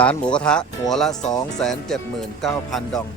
ร้านหมูกระทะหัวละ 279,000 ดอง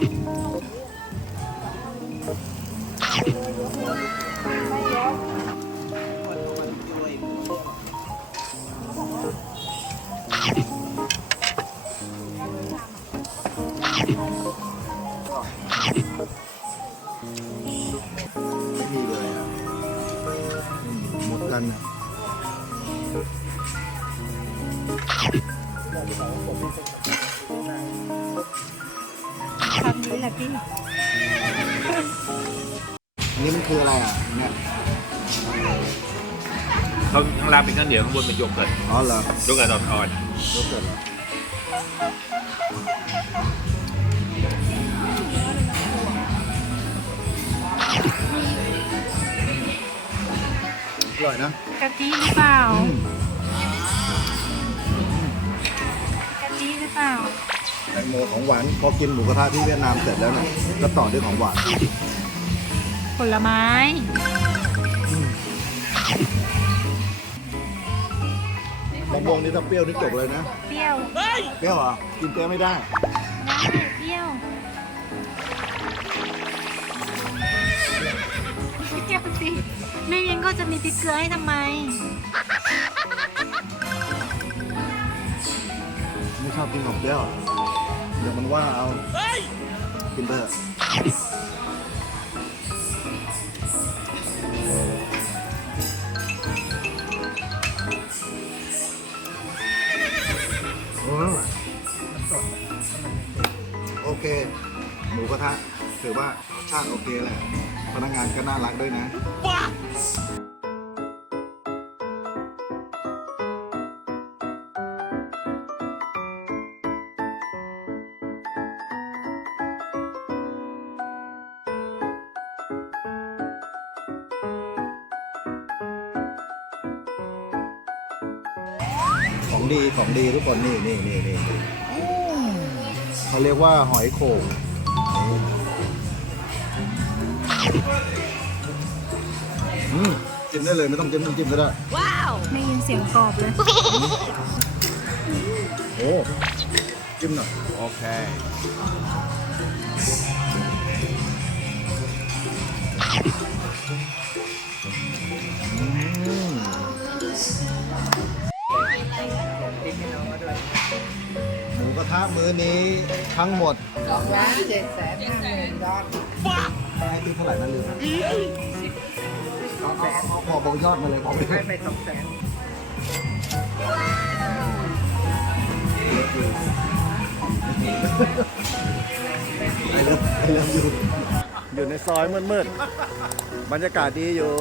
ไม่มีเลยอะหมดกันอะคำ นี้แหละพี่อันนี้มันคืออะไรอะเนี่ยเขาข้างล่างเป็นข้าวเหนียวข้างบนเป็นโยเกิร์ตอ๋อเหรอโยเกิร์ตอ่อนโยเกิร์ตเหรออร่อยนะกะทิหรือเปล่าอืม กะทิหรือเปล่า แตงโมของหวานพอกินหมูกระทะที่เวียดนามเสร็จแล้วเนี่ยก็ต่อด้วยของหวานผลไม้มะม่วงนี่ถ้าเปรี้ยวนี่จบเลยนะเปรี้ยวเปรี้ยวเหรอกินเปรี้ยวไม่ได้ได้เปรี้ยวเปรี้ยวสิไม่งั้นก็จะมีพริกเกลือให้ทำไมไม่ชอบกินของเปรี้ยว เดี๋ยวมันว่าเอากินไปเถอะอืมโอเค หมูกระทะถือว่า รสชาติโอเคแหละ พนักงานก็น่ารักด้วยนะ ของดีของดีทุกคนนี่นี่นี่นี่นี่เขาเรียกว่าหอยโข่งอืมจิ้มได้เลยไม่ต้องจิ้มน้ำจิ้มก็ได้ไม่ยินเสียงกรอบเลย โอ้ จิ้มหน่อย โอเค ทะมื้อนี้ทั้งหมดสองล้านเจ็ดแสนห้าหมื่นดอลให้ที่เท่าไหร่นั่นลืมเอาเอาเอาพอบอกยอดมาเลยบอกเลยให้ไปสองแสนไอ้เลิฟไอ้เลิฟอยู่อยู่ในซอยมืดๆบรรยากาศดีอยู่